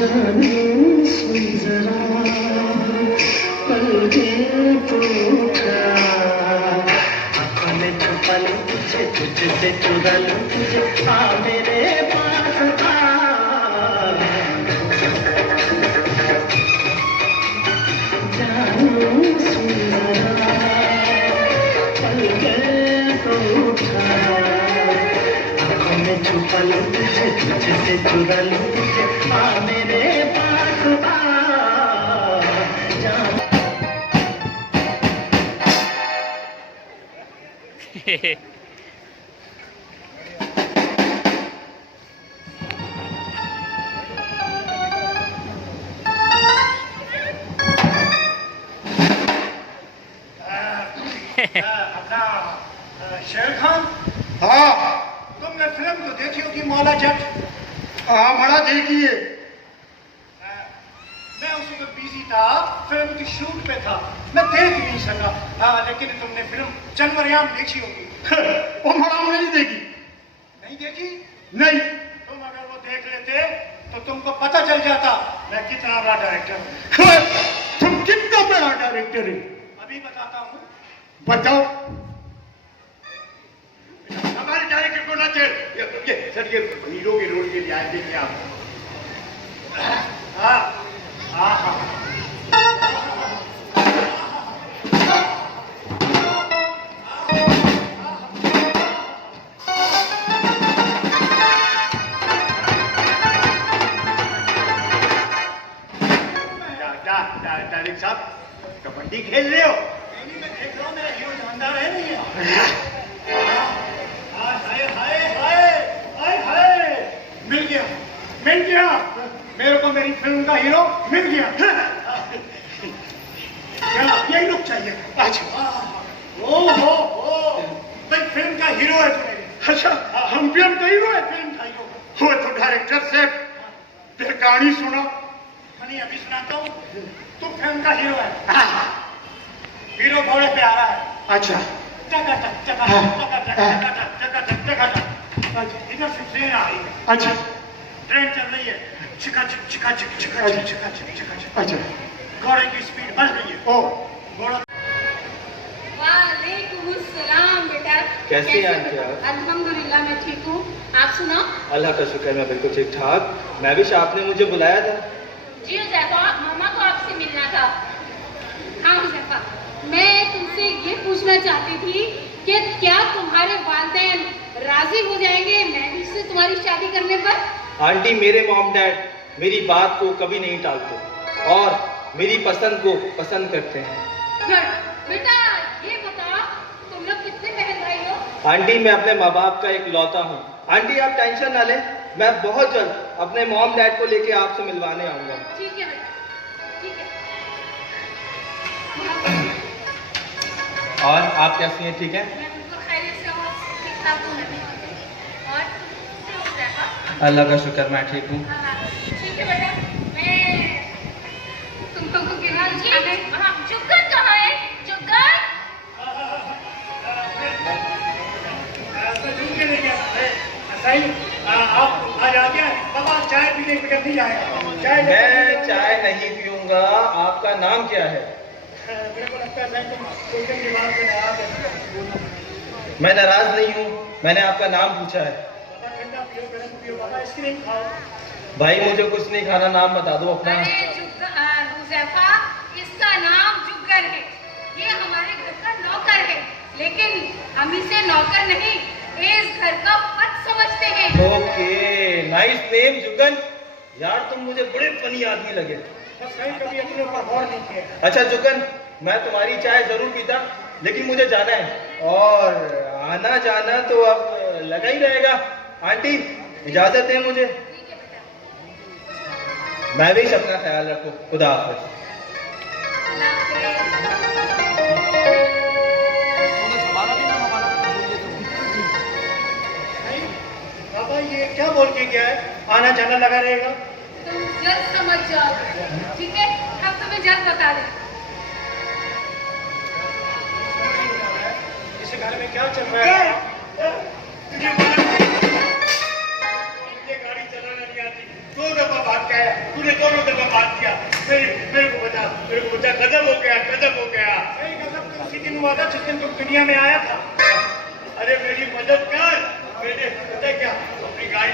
जानू सुन जरा पल के तो उठा आँखों में छुपा लूं तुझे तुझसे चुरा लूं तुझे आ मेरे पास आ जानू सुन जरा पल के तो उठा आँखों में छुपा लूं तुझे तुझसे चुरा लूं तुझे आ मेरे पास आ शेर खान, हाँ तुमने फिल्म तो देखी होगी मौला जट। हाँ बड़ा देखिए। मैं उस वक्त बिजी था, फिल्म की शूट पे था, मैं देख नहीं सका। लेकिन तुमने फिल्म चंद्रयान देखी होगी। वो बड़ा नहीं देखी। नहीं देखी? नहीं। तुम अगर वो देख लेते तो तुमको पता चल जाता मैं कितना बड़ा डायरेक्टर हूँ। तुम कितना बड़ा डायरेक्टर है? अभी बताता हूँ। बताओ। हमारे डायरेक्टर को ना ये सर ये हीरो के रोल के लिए आए देखिए आप। हाँ हाँ हाँ डायरेक्टर साहब कबड्डी खेल रहे हो? नहीं, मैं देख रहा हूँ मेरा हीरो जानदार है नहीं है। हाय हाय हाय हाय हाय मिल गया मेरे को मेरी फिल्म का हीरो मिल गया। क्या यही लोग चाहिए? अच्छा ओ भाई फिल्म का हीरो है तू मेरी। अच्छा हम फिल्म का हीरो है? फिल्म का हीरो वो तो डायरेक्टर साहब फिर कहानी सुनो। मैं अभी सुनाता हूँ। तू फिल्म का हीरो है। हीरो घोड़े पे आ रहा है। अच्छा इधर से ट्रेन आ रही है। अच्छा ट्रेन चल रही है, चिका चिक। अच्छा घोड़े की स्पीड बढ़ गई है। ओ घोड़ा वालेकुम अस्सलाम बेटा। कैसी हैं आंटी आप? अल्हम्दुलिल्लाह मैं ठीक हूँ, आप सुनाओ? अल्लाह का शुक्र मैं बिल्कुल ठीक ठाक। मैं भी आपने मुझे बुलाया था। जी हुज़ैफा, मामा को आपसे मिलना था। हाँ हुज़ैफा, मैं तुमसे ये पूछना चाहती थी कि क्या तुम्हारे वालिदैन राजी हो जाएंगे महवी से तुम्हारी शादी करने पर? आंटी मेरे मॉम डैड मेरी बात को कभी नहीं टालते और मेरी पसंद को पसंद करते हैं। बेटा ये बताओ तुम लोग कितने बहन भाई हो? आंटी मैं अपने माँ बाप का एक लौता हूँ। आंटी आप टेंशन ना लें, मैं बहुत जल्द अपने मॉम डैड को लेके आपसे मिलवाने आऊंगा। ठीक है बेटा, ठीक है। और आप कैसी हैं? ठीक है? मैं बिल्कुल खैरियत से हूँ, ठीक ठाक हूँ। और हुज़ैफा? अल्लाह का शुक्र मैं ठीक हूँ। ठीक है बेटा, मैं तुम लोगों को गिरा जुग्गन कहाँ है? जुग्गन आप आज आ गया। बाबा चाय पीने के नहीं जाएगा। चाय मैं चाय नहीं पीऊंगा। आपका नाम क्या है? मेरे को लगता है तुम कुछ दिन के बाद में नाराज है। मैं नाराज नहीं हूँ, मैंने आपका नाम पूछा है। बाबा ठंडा पियो, गरम पियो, बाबा आइसक्रीम खाओ। भाई मुझे कुछ नहीं खाना, नाम बता दो अपना। अरे हुज़ैफा, इसका नाम जुग्गन है। ये हमारे घर का नौकर है, लेकिन हम इसे नौकर नहीं, इस घर का पद समझते हैं। Okay nice name Jugan. यार तुम मुझे बड़े फनी आदमी लगे। बस कहीं कभी अपने ऊपर गौर नहीं किया। अच्छा जुगन, मैं तुम्हारी चाय जरूर पीता, लेकिन मुझे जाना है और आना जाना तो अब लगा ही रहेगा। आंटी इजाजत है मुझे। मैं भी अपना ख्याल रखो। खुदा हाफिज। बाबा ये क्या बोल के गया है? आना जाना लगा रहेगा। तुम जल्द समझ जाओगे, ठीक है? हम तुम्हें जल्द बता दें। इस घर में क्या चल रहा है? तुझे गाड़ी चलाना नहीं आती, 2 दफा भाग के आया, तूने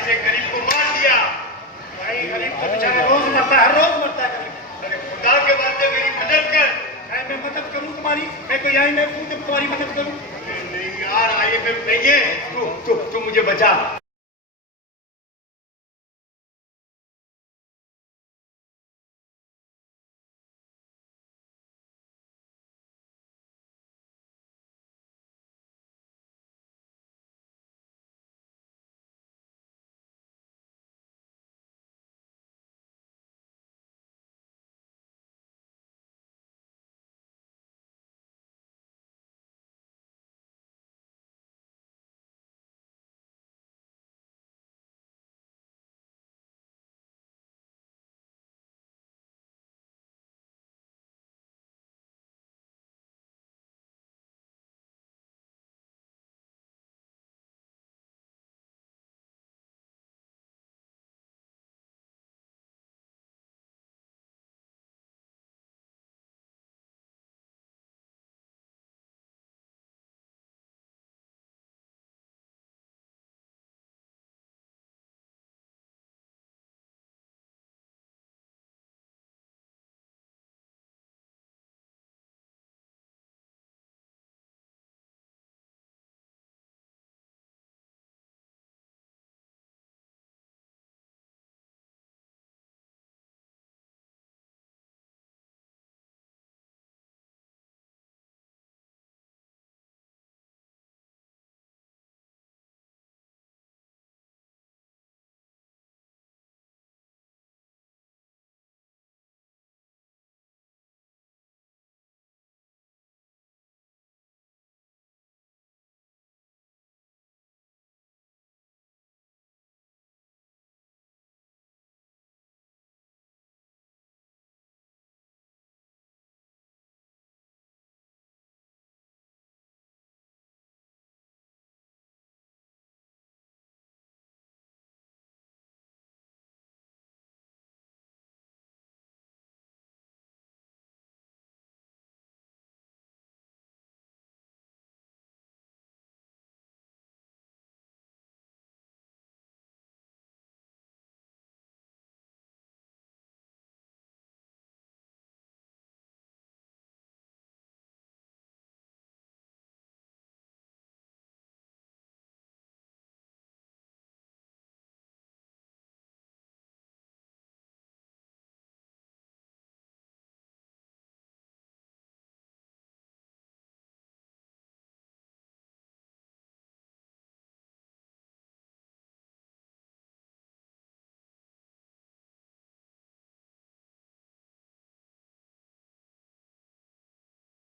से गरीब को मार दिया। भाई गरीब तो बेचारा रोज मरता है, हर रोज मरता है गरीब। अरे खुदा के वास्ते मेरी मदद कर। मैं मदद करूं तुम्हारी? मैं कोई आई मैं तुम्हारी मदद करूं? नहीं यार, आईएमएफ नहीं है, तू मुझे बचा।